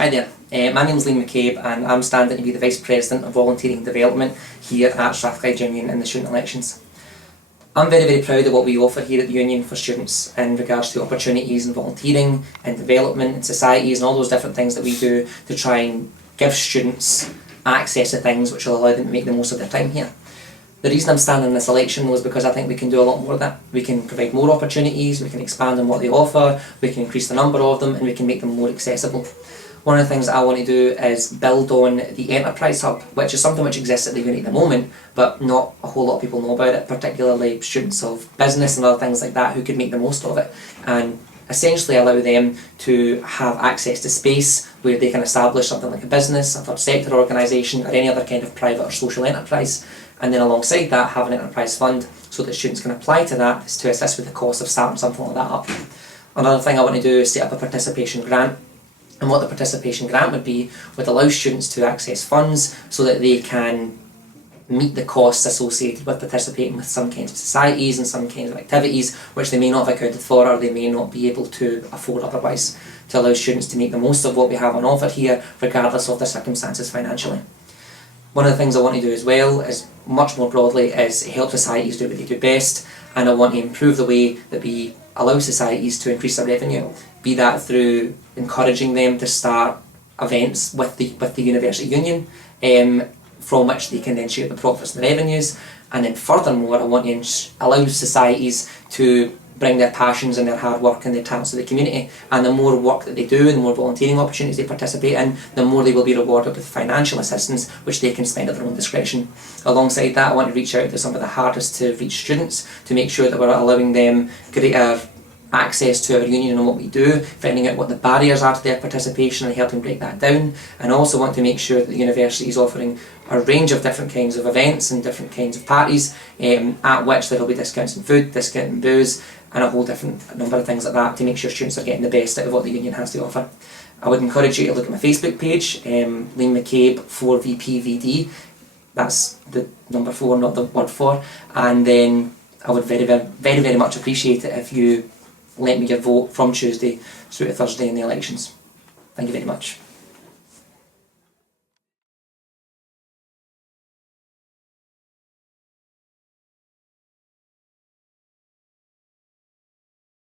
Hi there, my name is McCabe and I'm standing to be the Vice President of Volunteering Development here at Strathclyde Union in the student elections. I'm very proud of what we offer here at the Union for students in regards to opportunities in volunteering and development and societies and all those different things that we do to try and give students access to things which will allow them to make the most of their time here. The reason I'm standing in this election was because I think we can do a lot more of that. We can provide more opportunities, we can expand on what they offer, we can increase the number of them and we can make them more accessible. One of the things that I want to do is build on the Enterprise Hub, which is something which exists at the Uni at the moment, but not a whole lot of people know about it, particularly students of business and other things like that who could make the most of it, and essentially allow them to have access to space where they can establish something like a business, a third sector organisation, or any other kind of private or social enterprise, and then alongside that have an enterprise fund so that students can apply to that to assist with the cost of starting something like that up. Another thing I want to do is set up a participation grant. And what the participation grant would allow students to access funds so that they can meet the costs associated with participating with some kinds of societies and some kinds of activities which they may not have accounted for or they may not be able to afford otherwise, to allow students to make the most of what we have on offer here regardless of their circumstances financially. One of the things I want to do as well is, much more broadly, is help societies do what they do best, and I want to improve the way that we allow societies to increase their revenue, be that through encouraging them to start events with the University Union from which they can then share the profits and the revenues, and then furthermore I want to allow societies to bring their passions and their hard work and their talents to the community, and the more work that they do and the more volunteering opportunities they participate in, the more they will be rewarded with financial assistance which they can spend at their own discretion. Alongside that, I want to reach out to some of the hardest to reach students to make sure that we're allowing them greater access to our union and what we do, finding out what the barriers are to their participation and helping break that down, and also want to make sure that the university is offering a range of different kinds of events and different kinds of parties at which there will be discounts in food, discount in booze and a whole different number of things like that to make sure students are getting the best out of what the union has to offer. I would encourage you to look at my Facebook page, Liam McCabe 4VPVD, that's the number 4, not the word 4, and then I would very much appreciate it if you lent me your vote from Tuesday through to Thursday in the elections. Thank you very much.